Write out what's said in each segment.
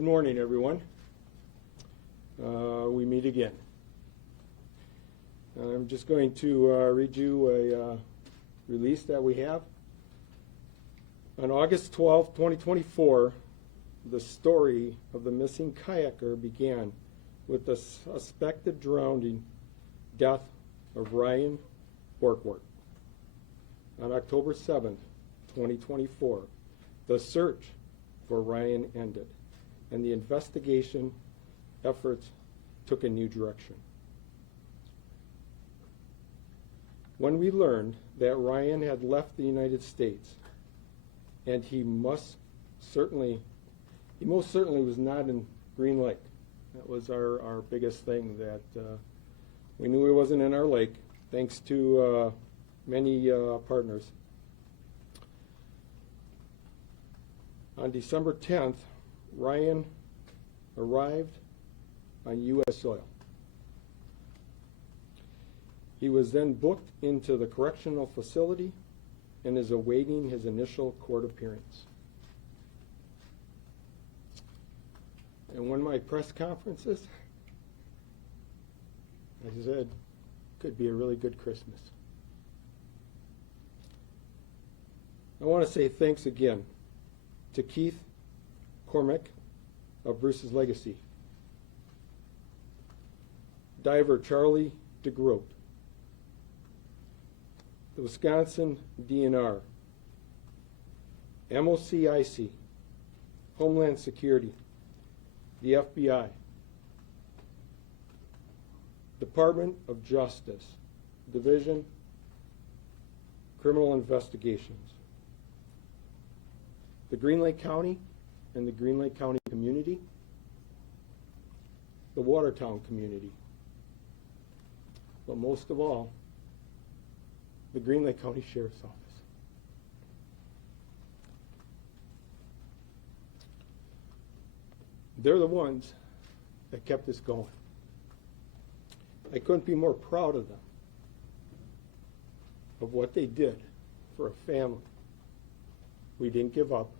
Good morning, everyone. We meet again. I'm just going to read you a release that we have. On August 12, 2024, the story of the missing kayaker began with the suspected drowning death of Ryan Borgwardt. On October 7, 2024, the search for Ryan ended, and the investigation efforts took a new direction. When we learned that Ryan had left the United States, and he most certainly was not in Green Lake. That was our biggest thing, that we knew he wasn't in our lake, thanks to many partners. On December 10th, Ryan arrived on U.S. soil. He was then booked into the correctional facility and is awaiting his initial court appearance. And one of my press conferences, I said, could be a really good Christmas. I want to say thanks again to Keith Cormack of Bruce's Legacy, diver Charlie DeGroat, the Wisconsin DNR, MOCIC, Homeland Security, the FBI, Department of Justice, Division, Criminal Investigations, the Green Lake County and the Green Lake County community, the Watertown community, but most of all, the Green Lake County Sheriff's Office. They're the ones that kept us going. I couldn't be more proud of them, of what they did for a family. We didn't give up.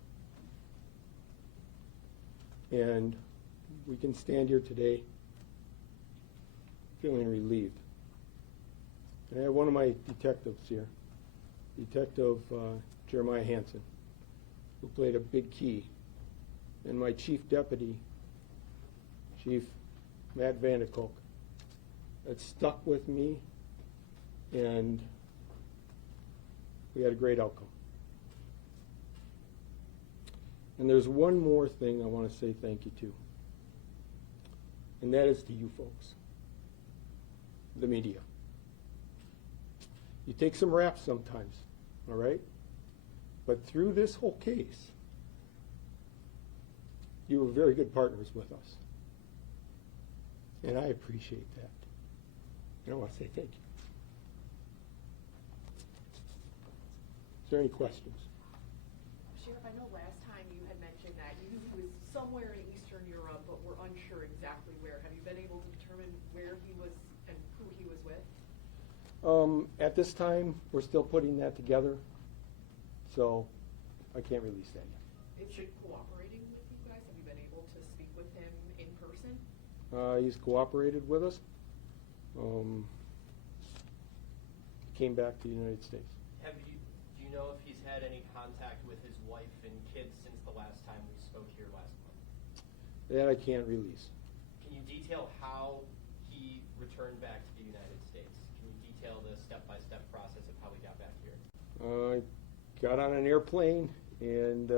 And we can stand here today feeling relieved. And I have one of my detectives here, Detective Jeremiah Hansen, who played a big key, and my chief deputy, Chief Matt Vanderkolk, that stuck with me, and we had a great outcome. And there's one more thing I want to say thank you to, and that is to you folks, the media. You take some raps sometimes, all right? But through this whole case, you were very good partners with us. And I appreciate that. And I want to say thank you. Is there any questions? Sheriff, I know last time you had mentioned that you knew he was somewhere in Eastern Europe, but were unsure exactly where. Have you been able to determine where he was and who he was with? At this time, we're still putting that together, so I can't release that yet. Is he cooperating with you guys? Have you been able to speak with him in person? He's cooperated with us. Came back to the United States. Do you know if he's had any contact with his wife and kids since the last time we spoke here last month? That I can't release. Can you detail how he returned back to the United States? Can you detail the step-by-step process of how he got back here? I got on an airplane and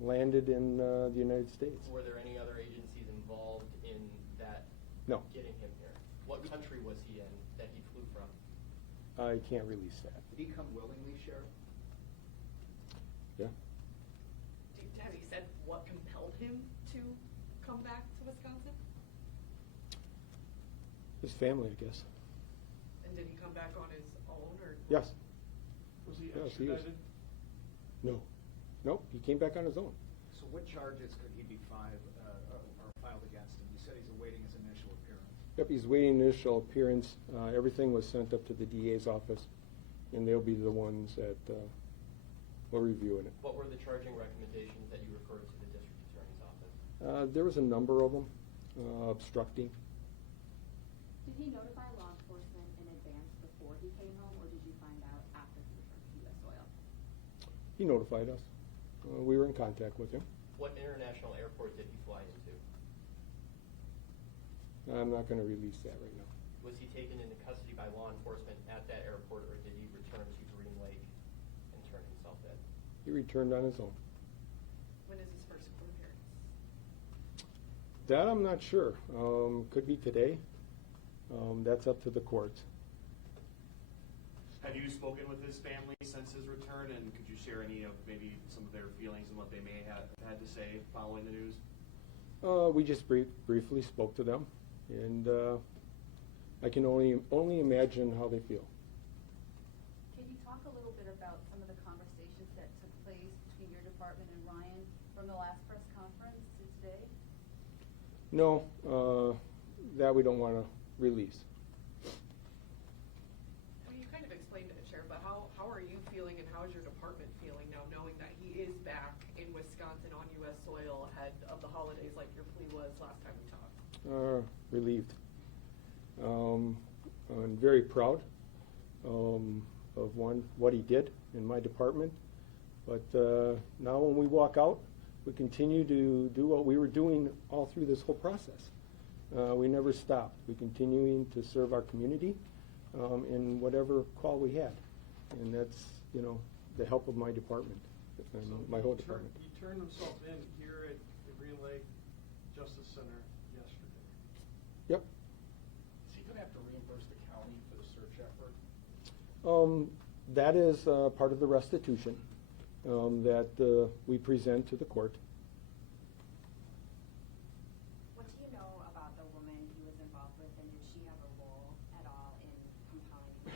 landed in the United States. Were there any other agencies involved in that? No. Getting him here? What country was he in that he flew from? I can't release that. Did he come willingly, Sheriff? Yeah. Have you said what compelled him to come back to Wisconsin? His family, I guess. And did he come back on his own, or? Yes. Was he Yes, he is. extradited? No. No, he came back on his own. So what charges could he be filed against him? You said he's awaiting his initial appearance. Yep, he's waiting initial appearance. Everything was sent up to the DA's office, and they'll be the ones that will review it. What were the charging recommendations that you referred to the district attorney's office? There was a number of them obstructing. Did he notify law enforcement in advance before he came home, or did you find out after he returned to U.S. soil? He notified us. We were in contact with him. What international airport did he fly into? I'm not going to release that right now. Was he taken into custody by law enforcement at that airport, or did he return to Green Lake and turn himself in? He returned on his own. When is his first court appearance? That I'm not sure. Could be today. That's up to the courts. Have you spoken with his family since his return, and could you share any of maybe some of their feelings and what they may have had to say following the news? We just briefly spoke to them, and I can only imagine how they feel. Can you talk a little bit about some of the conversations that took place between your department and Ryan from the last press conference to today? No, that we don't want to release. I mean, you kind of explained it, Sheriff, but how are you feeling and how is your department feeling now knowing that he is back in Wisconsin on U.S. soil ahead of the holidays like your plea was last time we talked? Relieved. I'm very proud of what he did in my department. But now when we walk out, we continue to do what we were doing all through this whole process. We never stopped. We continuing to serve our community in whatever call we had. And that's, the help of my department, and my whole department. He turned himself in here at the Green Lake Justice Center yesterday. Yep. Is he going to have to reimburse the county for the search effort? That is part of the restitution that we present to the court. What do you know about the woman he was involved with, and did she have a role at all in compiling that?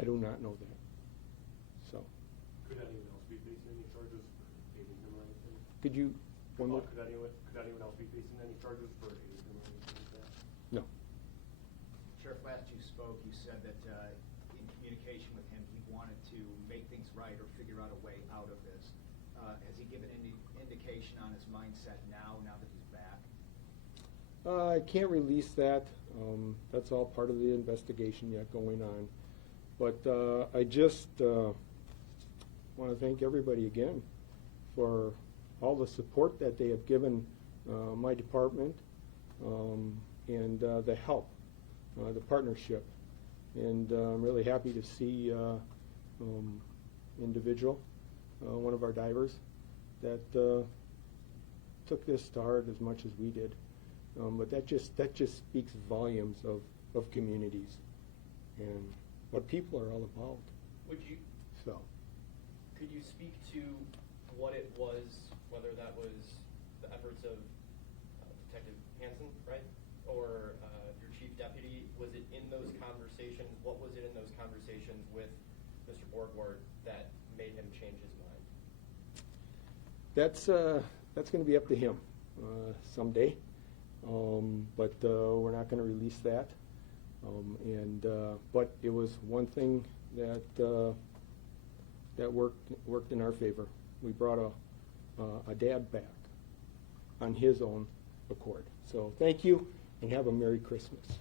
I do not know that. So, Could anyone else be facing any charges for aiding him or anything? could you, one more? Could anyone else be facing any charges for aiding him or anything like that? No. Sheriff, last you spoke, you said that in communication with him, he wanted to make things right or figure out a way out of this. Has he given any indication on his mindset now that he's back? I can't release that. That's all part of the investigation yet going on. But I just want to thank everybody again for all the support that they have given my department and the help, the partnership. And I'm really happy to see individual, one of our divers, that took this to heart as much as we did. But that just speaks volumes of communities and what people are all about. Could you speak to what it was, whether that was the efforts of Detective Hansen, right, or your chief deputy? Was it in those conversations? What was it in those conversations with Mr. Borgwardt that made him change his mind? That's going to be up to him someday, but we're not going to release that. But it was one thing that worked in our favor. We brought a dad back on his own accord. So thank you, and have a Merry Christmas.